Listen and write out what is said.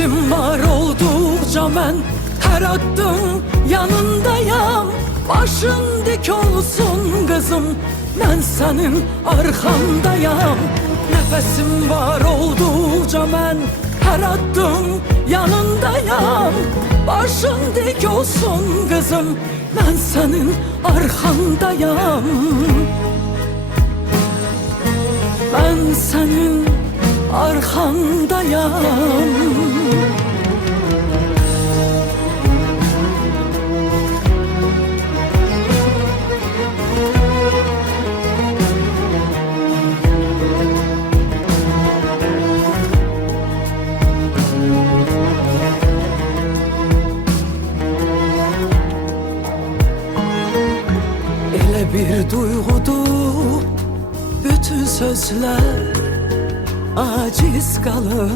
Nefesim var oldukca mən her adım yanındayam. Başın dik olsun kızım, mən senin arkandayam. Nefesim var oldukça mən her adım yanındayam. Başın dik olsun kızım, mən senin arkandayam. Ben senin arkandayam. Elə bir duyğudur bütün sözler aciz kalır.